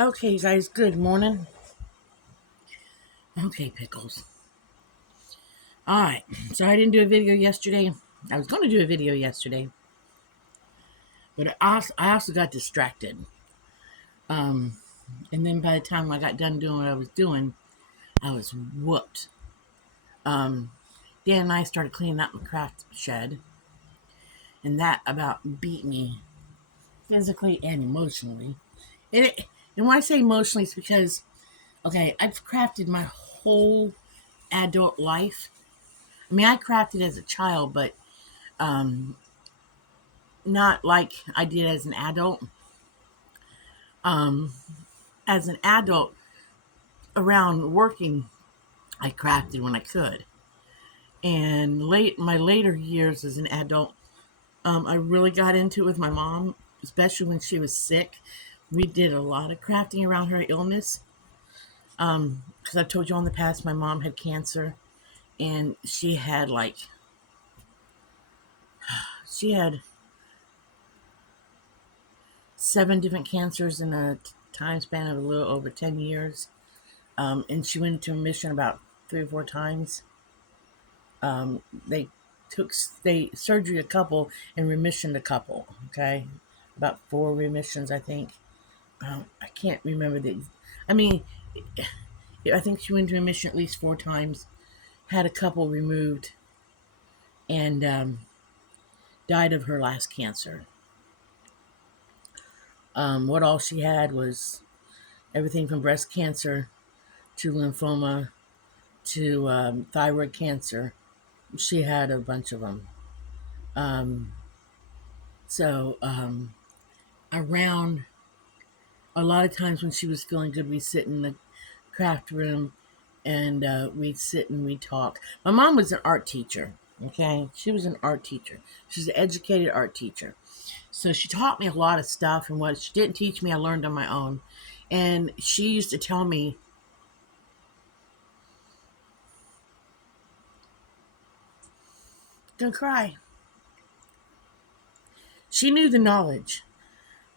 Okay, guys, good morning. Okay, pickles. Alright, so I didn't do a video yesterday. I was going to do a video yesterday, but I also got distracted. Um, and then by the time I got done doing what I was doing, I was whooped. Um, Dan and I started cleaning out my craft shed, and that about beat me physically and emotionally. And when I say emotionally, it's because, okay, I've crafted my whole adult life. I mean, I crafted as a child, but um, not like I did as an adult. Um, as an adult, around working, I crafted when I could. And my later years as an adult, I really got into it with my mom, especially when she was sick. We did a lot of crafting around her illness. Because I've told you in the past, my mom had cancer, and she had 7 different cancers in a time span of a little over 10 years. And she went into remission about 3 or 4 times. They they surgery a couple and remission a couple. Okay, about 4 remissions, I think. I can't remember I mean, I think she went into remission at least 4 times. Had a couple removed, and died of her last cancer. What all she had was everything from breast cancer to lymphoma to thyroid cancer. She had a bunch of them. Um, so around a lot of times when she was feeling good, we'd sit in the craft room and we'd sit and we'd talk. My mom was an art teacher. Okay, she was an art teacher. She's an educated art teacher. So she taught me a lot of stuff, and what she didn't teach me, I learned on my own. And she used to tell me, "Don't cry." She knew the knowledge,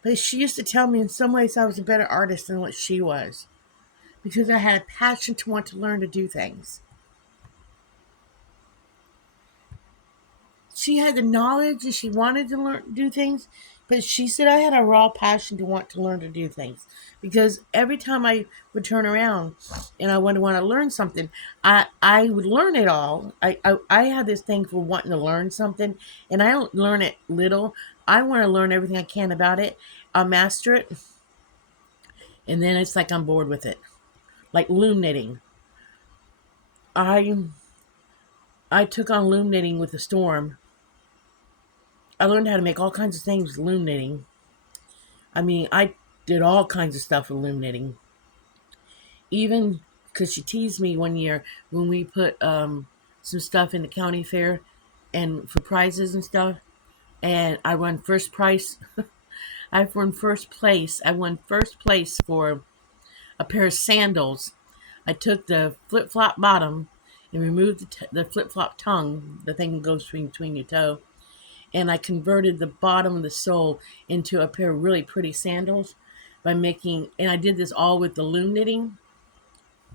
but she used to tell me in some ways I was a better artist than what she was because I had a passion to want to learn to do things. She had the knowledge and she wanted to learn do things, but she said I had a raw passion to want to learn to do things because every time I would turn around and I would want to learn something, I would learn it all. I had this thing for wanting to learn something, and I don't learn it little. I want to learn everything I can about it. I'll master it, and then it's like I'm bored with it. Like loom knitting, I I took on loom knitting with the storm. I learned how to make all kinds of things with loom knitting. I mean, I did all kinds of stuff with loom knitting. Even because she teased me one year when we put some stuff in the county fair and for prizes and stuff. And I won first prize. I won first place. I won first place for a pair of sandals. I took the flip flop bottom and removed the flip flop tongue, the thing that goes between your toe, and I converted the bottom of the sole into a pair of really pretty sandals by making, and I did this all with the loom knitting.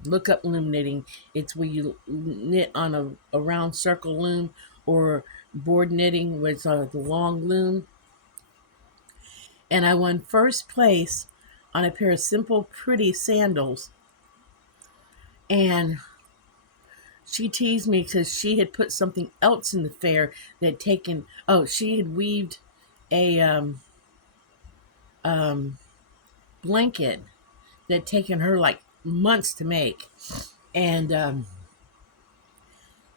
Look up loom knitting. It's where you knit on a round circle loom, or board knitting, where it's the long loom. And I won first place on a pair of simple, pretty sandals. And she teased me because she had put something else in the fair that had taken, oh, she had weaved a um, blanket that had taken her like months to make. And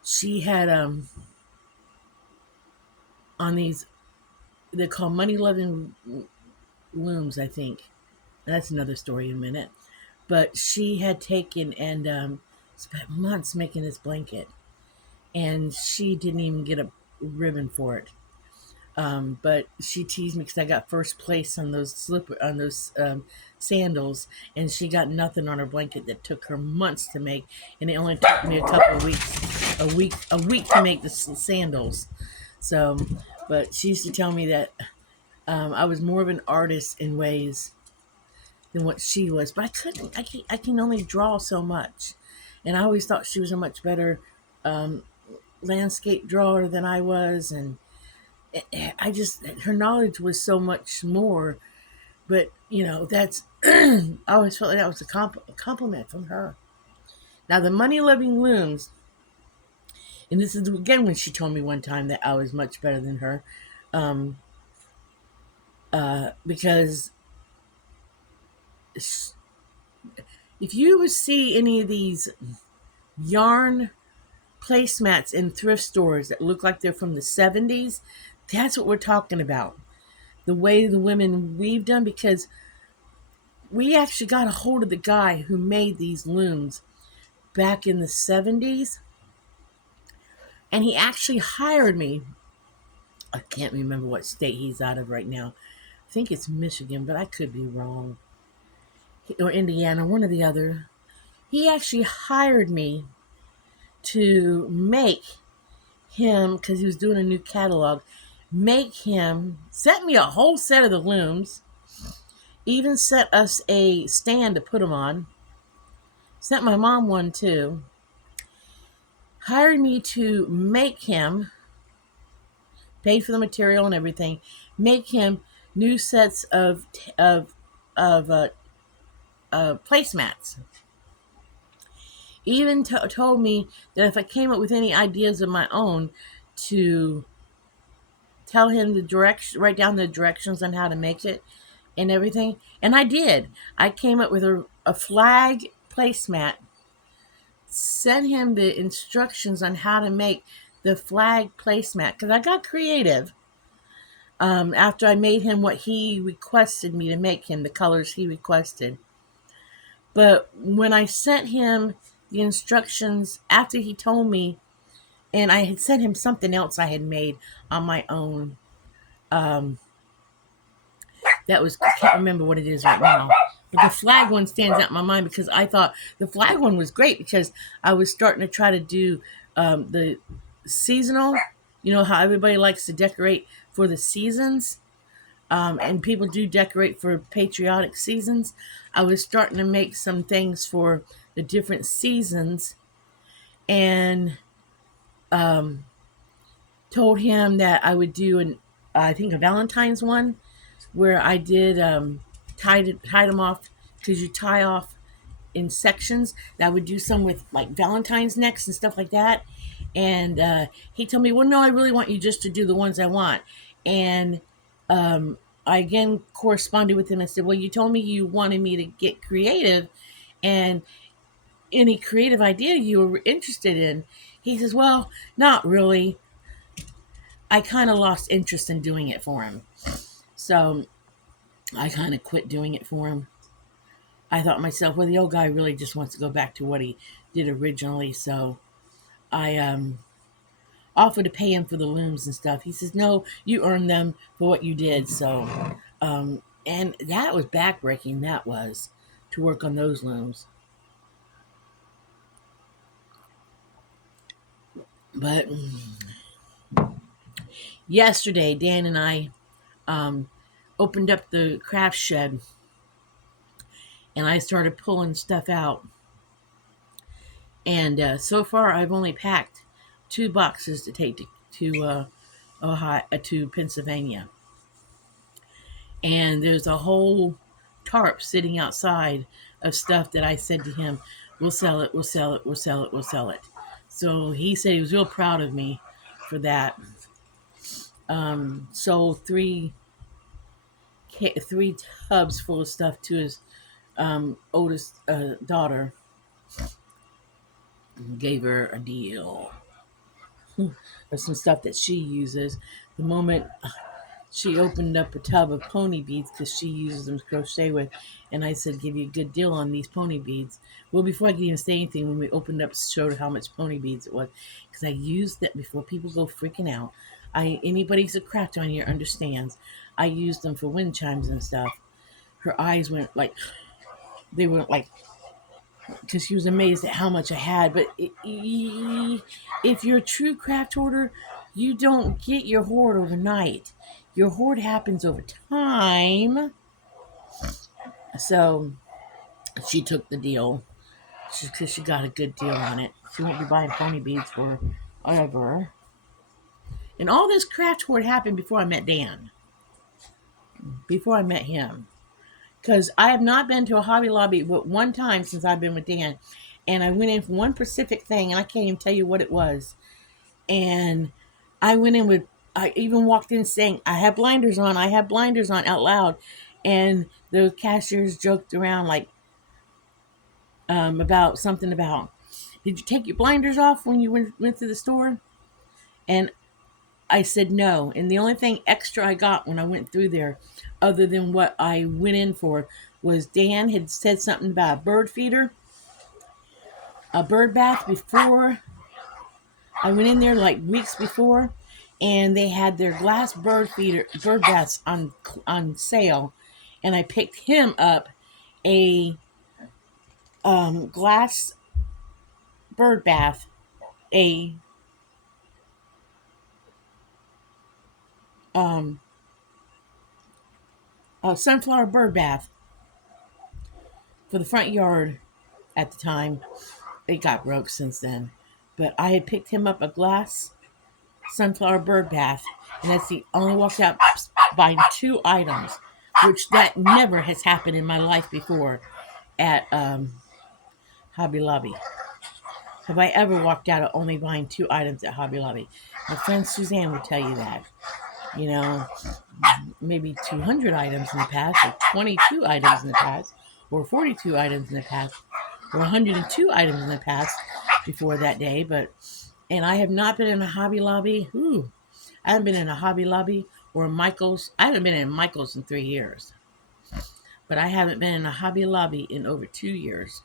she had on these, they're called money loving looms, I think. And that's another story in a minute. But she had taken and spent months making this blanket. And she didn't even get a ribbon for it. But she teased me because I got first place on those sandals, and she got nothing on her blanket that took her months to make, and it only took me a couple of weeks, a week to make the sandals. So, but she used to tell me that I was more of an artist in ways than what she was. But I couldn't. I can only draw so much, and I always thought she was a much better um, landscape drawer than I was, and I just her knowledge was so much more. But that's I always felt like that was a compliment from her. Now the money loving looms, and this is again when she told me one time that I was much better than her, um, because if you would see any of these yarn placemats in thrift stores that look like they're from the 70s, that's what we're talking about. The way the women weaved them, because we actually got a hold of the guy who made these looms back in the 70s, and he actually hired me. I can't remember what state he's out of right now. I think it's Michigan, but I could be wrong. Or Indiana, one or the other. He actually hired me to make him, because he was doing a new catalog, sent me a whole set of the looms, even sent us a stand to put them on, sent my mom one too, hired me to make him, paid for the material and everything, make him new sets of placemats. Even told me that if I came up with any ideas of my own, to tell him the direction, write down the directions on how to make it and everything. And I did. I came up with a flag placemat, sent him the instructions on how to make the flag placemat, because I got creative after I made him what he requested me to make him, the colors he requested. But when I sent him the instructions after he told me, and I had sent him something else I had made on my own, that was, I can't remember what it is right now. But the flag one stands out in my mind because I thought the flag one was great, because I was starting to try to do the seasonal, how everybody likes to decorate for the seasons. And people do decorate for patriotic seasons. I was starting to make some things for the different seasons, and told him that I would do I think a Valentine's one, where I did tied them off, because you tie off in sections. That I would do some with like Valentine's necks and stuff like that. And he told me, well, no, I really want you just to do the ones I want. And I again corresponded with him and said, well, you told me you wanted me to get creative, and any creative idea you were interested in. He says, well, not really. I kind of lost interest in doing it for him. So I kind of quit doing it for him. I thought to myself, well, the old guy really just wants to go back to what he did originally. So I offered to pay him for the looms and stuff. He says, no, you earned them for what you did. So, and that was backbreaking. That was, to work on those looms. But yesterday, Dan and I opened up the craft shed, and I started pulling stuff out. And so far, I've only packed 2 boxes to take to Ohio, to Pennsylvania. And there's a whole tarp sitting outside of stuff that I said to him, we'll sell it, we'll sell it, we'll sell it, we'll sell it. So he said he was real proud of me for that. Sold three tubs full of stuff to his oldest daughter. Gave her a deal of some stuff that she uses. The moment she opened up a tub of pony beads, because she uses them to crochet with, and I said, give you a good deal on these pony beads. Well, before I could even say anything, when we opened up, showed her how much pony beads it was, because I used that before people go freaking out. Anybody who's a craft on here understands. I used them for wind chimes and stuff. Her eyes went like, they were like, because she was amazed at how much I had. But if you're a true craft hoarder, you don't get your hoard overnight. Your hoard happens over time. So she took the deal because she got a good deal on it. She won't be buying pony beads for ever. And all this craft hoard happened before I met Dan. Before I met him. Because I have not been to a Hobby Lobby but one time since I've been with Dan. And I went in for one specific thing, and I can't even tell you what it was. And I went in with, I even walked in saying, I have blinders on, out loud. And the cashiers joked around like, about something about, did you take your blinders off when you went to the store? And I said no. And the only thing extra I got when I went through there, other than what I went in for, was Dan had said something about a bird feeder, a bird bath before. I went in there like weeks before, and they had their glass bird baths on sale, and I picked him up a glass bird bath, a um, a sunflower bird bath for the front yard at the time. It got broke since then. But I had picked him up a glass sunflower bird bath, and that's the only walked out buying 2 items, which that never has happened in my life before at Hobby Lobby. Have I ever walked out of only buying 2 items at Hobby Lobby? My friend Suzanne would tell you that. You know, maybe 200 items in the past, or 22 items in the past, or 42 items in the past, or 102 items in the past before that day. And I have not been in a Hobby Lobby. I haven't been in a Hobby Lobby or a Michael's. I haven't been in Michael's in 3 years. But I haven't been in a Hobby Lobby in over 2 years.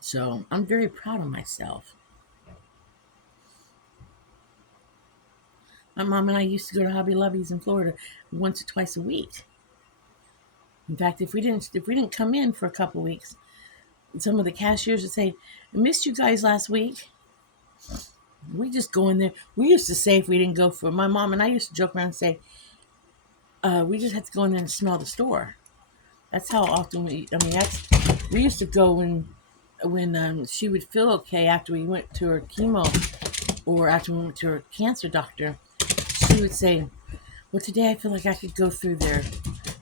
So I'm very proud of myself. My mom and I used to go to Hobby Lobbies in Florida once or twice a week. In fact, if we didn't come in for a couple weeks, some of the cashiers would say, "I missed you guys last week." We just go in there. We used to say if we didn't go for, my mom and I used to joke around and say, we just had to go in there and smell the store. That's how often we used to go when she would feel okay after we went to her chemo or after we went to her cancer doctor. She would say, well, today I feel like I could go through there.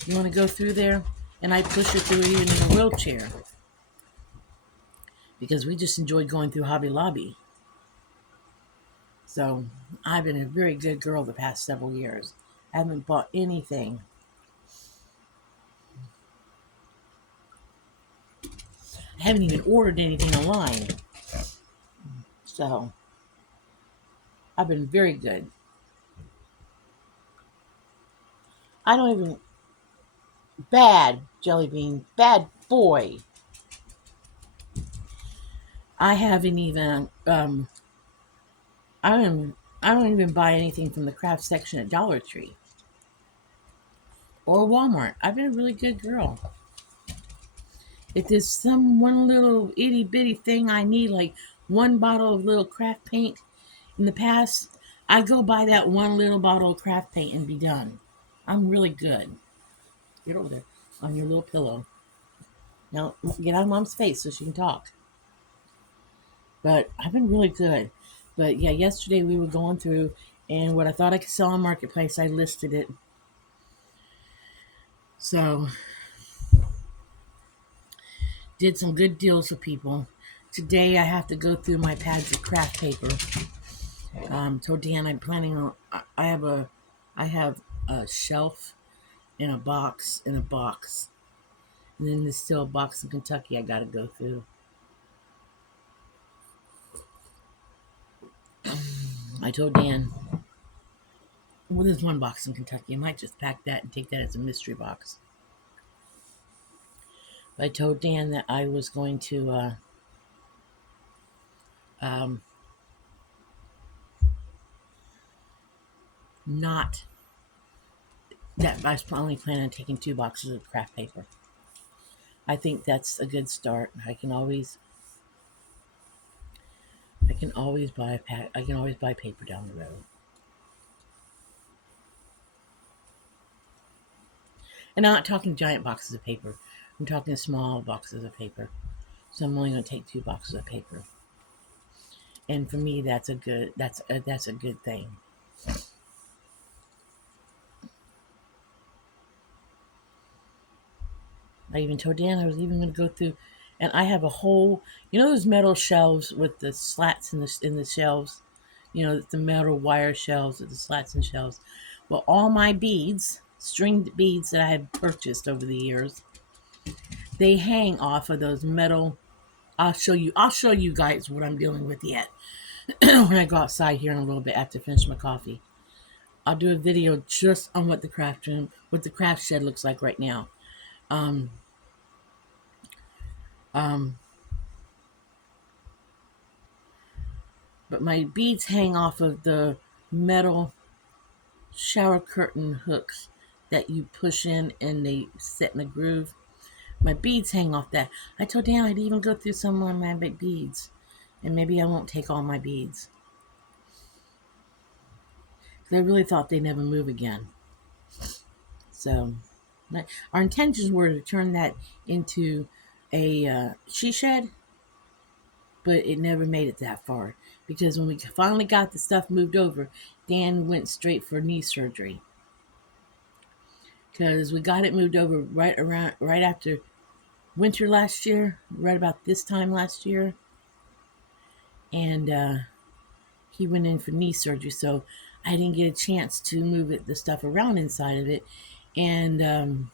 You want to go through there? And I'd push her through even in a wheelchair. Because we just enjoyed going through Hobby Lobby. So I've been a very good girl the past several years. I haven't bought anything. I haven't even ordered anything online. So I've been very good. I don't even, bad Jelly Bean, bad boy. I haven't even I don't even buy anything from the craft section at Dollar Tree or Walmart. I've been a really good girl. If there's some one little itty bitty thing I need, like one bottle of little craft paint in the past, I go buy that one little bottle of craft paint and be done. I'm really good. Get over there on your little pillow. Now get out of Mom's face so she can talk. But I've been really good. But yeah, yesterday we were going through, and what I thought I could sell on Marketplace, I listed it. So did some good deals for people. Today I have to go through my pads of craft paper. Told Dan I'm planning on. I have a shelf and a box and a box, and then there's still a box in Kentucky I got to go through. I told Dan, well, there's one box in Kentucky. I might just pack that and take that as a mystery box. I told Dan that I was going to not that I was only planning on taking 2 boxes of craft paper. I think that's a good start. I can always buy a pack. I can always buy paper down the road. And I'm not talking giant boxes of paper. I'm talking small boxes of paper. So I'm only going to take 2 boxes of paper. And for me, that's a good thing. I even told Dan I was even going to go through, and I have a whole, those metal shelves with the slats in the shelves, the metal wire shelves with the slats and shelves. Well, all my beads, stringed beads that I have purchased over the years, they hang off of those metal. I'll show you guys what I'm dealing with yet when I go outside here in a little bit after I finish my coffee. I'll do a video just on what the craft room, what the craft shed looks like right now. Um, um, but my beads hang off of the metal shower curtain hooks that you push in and they set in a groove. My beads hang off that. I told Dan I'd even go through some of my beads, and maybe I won't take all my beads. I really thought they'd never move again. So, our intentions were to turn that into a she shed, but it never made it that far because when we finally got the stuff moved over, Dan went straight for knee surgery because we got it moved over right after winter last year, right about this time last year, and he went in for knee surgery, so I didn't get a chance to move the stuff around inside of it, and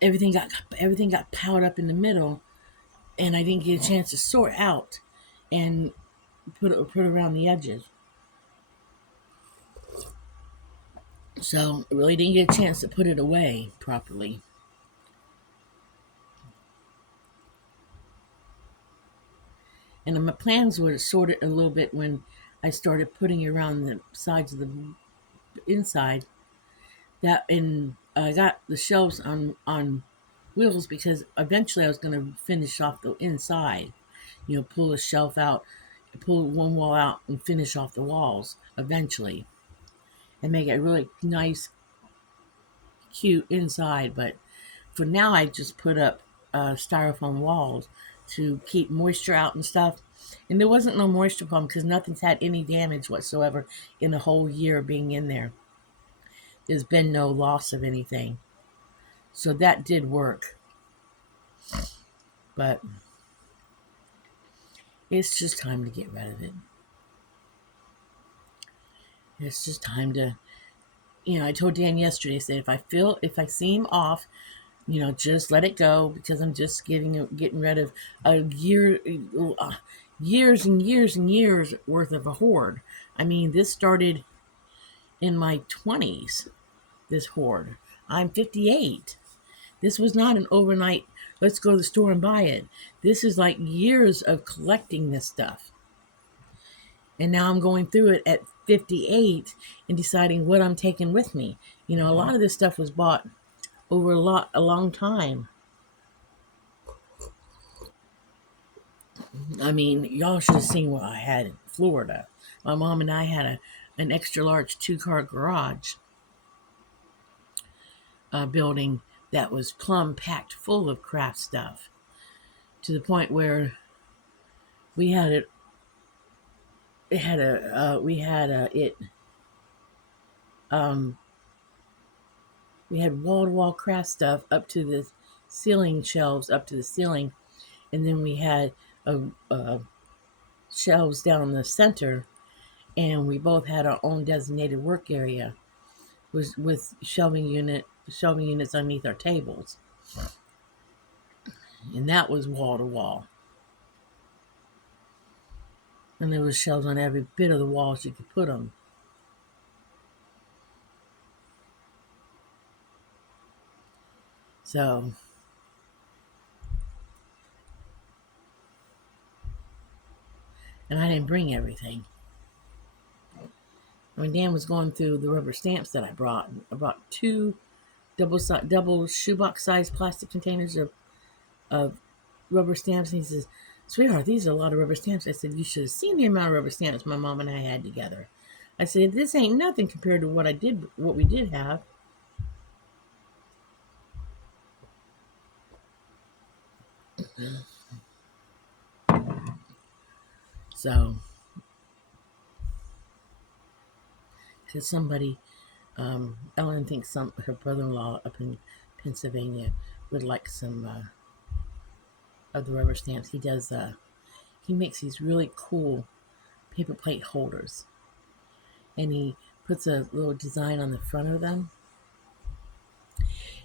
everything got piled up in the middle, and I didn't get a chance to sort out and put around the edges. So I really didn't get a chance to put it away properly. And my plans were to sort it a little bit when I started putting it around the sides of the inside. I got the shelves on wheels because eventually I was going to finish off the inside. Pull a shelf out, pull one wall out, and finish off the walls eventually, and make it really nice, cute inside. But for now, I just put up styrofoam walls to keep moisture out and stuff. And there wasn't no moisture problem because nothing's had any damage whatsoever in the whole year being in there. There's been no loss of anything. So that did work. But it's just time to get rid of it. It's just time to, I told Dan yesterday, I said, if I seem off, just let it go because I'm just getting rid of years and years and years worth of a hoard. I mean, this started in my 20s, this hoard. I'm 58. This was not an overnight, let's go to the store and buy it. This is like years of collecting this stuff. And now I'm going through it at 58 and deciding what I'm taking with me. A lot of this stuff was bought over a long time. I mean, y'all should have seen what I had in Florida. My mom and I had an extra large 2-car garage building that was plumb packed full of craft stuff to the point where we had wall-to-wall craft stuff up to the ceiling shelves, up to the ceiling, and then we had shelves down the center, and we both had our own designated work area with shelving units underneath our tables, and that was wall to wall. And there was shelves on every bit of the walls you could put them. So, and I didn't bring everything. When Dan was going through the rubber stamps that I brought 2 double shoebox size plastic containers of rubber stamps, and he says, "Sweetheart, these are a lot of rubber stamps." I said, "You should have seen the amount of rubber stamps my mom and I had together." I said, "This ain't nothing compared to what we did have." So, because somebody, Ellen thinks her brother-in-law up in Pennsylvania would like some of the rubber stamps. He does. He makes these really cool paper plate holders, and he puts a little design on the front of them.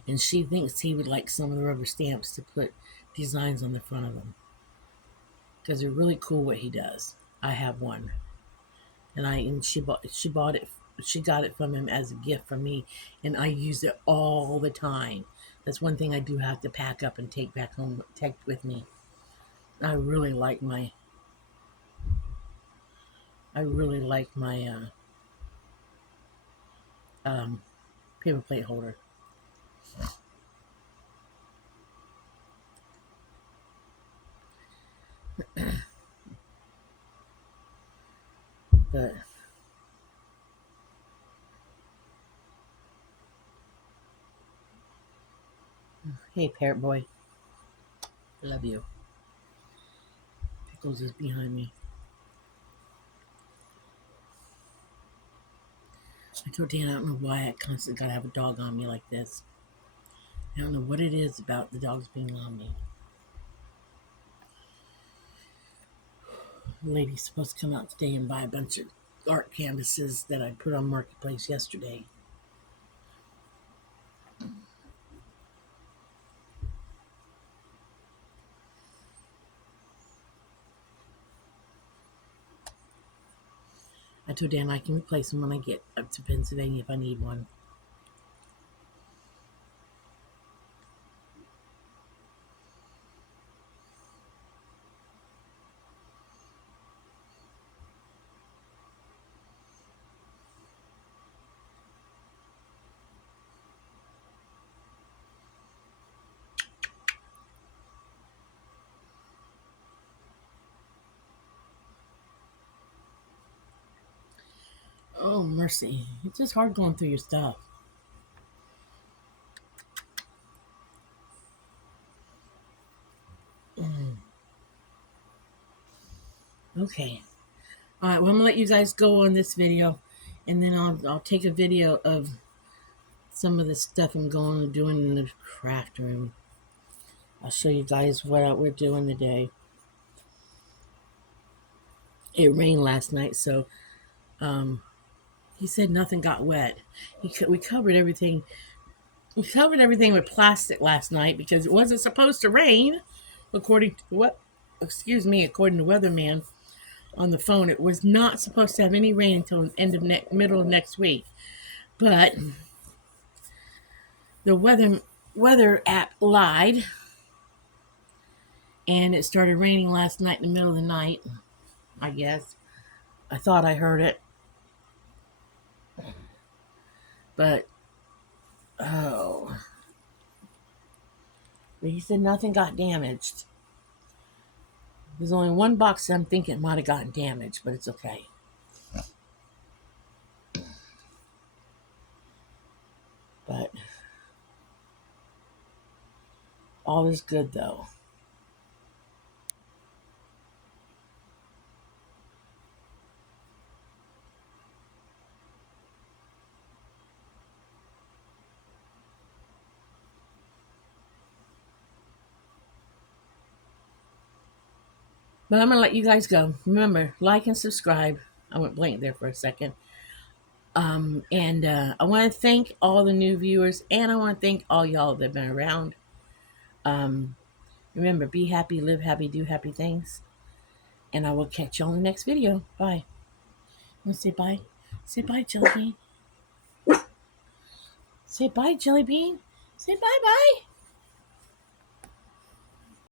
And she thinks he would like some of the rubber stamps to put designs on the front of them because they're really cool what he does. I have one, and she got it from him as a gift from me, and I use it all the time. That's one thing I do have to pack up and take back home, take with me. I really like my um, paper plate holder. But hey, parrot boy, I love you. Pickles is behind me. I told Dan I don't know why I constantly gotta have a dog on me like this. I don't know what it is about the dogs being on me. The lady's supposed to come out today and buy a bunch of art canvases that I put on Marketplace yesterday. I told Dan I can replace them when I get up to Pennsylvania if I need one. Oh, mercy. It's just hard going through your stuff. Okay. All right, well, I'm going to let you guys go on this video, and then I'll take a video of some of the stuff I'm going and doing in the craft room. I'll show you guys what we're doing today. It rained last night, so he said nothing got wet. We covered everything. We covered everything with plastic last night because it wasn't supposed to rain, according to according to weatherman on the phone. It was not supposed to have any rain until the middle of next week. But the weather app lied, and it started raining last night in the middle of the night. I guess I thought I heard it, but he said nothing got damaged. There's only one box that I'm thinking might have gotten damaged, but it's okay. But all is good, though. But I'm going to let you guys go. Remember, like and subscribe. I went blank there for a second. And I want to thank all the new viewers, and I want to thank all y'all that have been around. Remember, be happy, live happy, do happy things. And I will catch y'all in the next video. Bye. Want to say bye? Say bye, Jelly Bean. Say bye, Jelly Bean. Say bye-bye.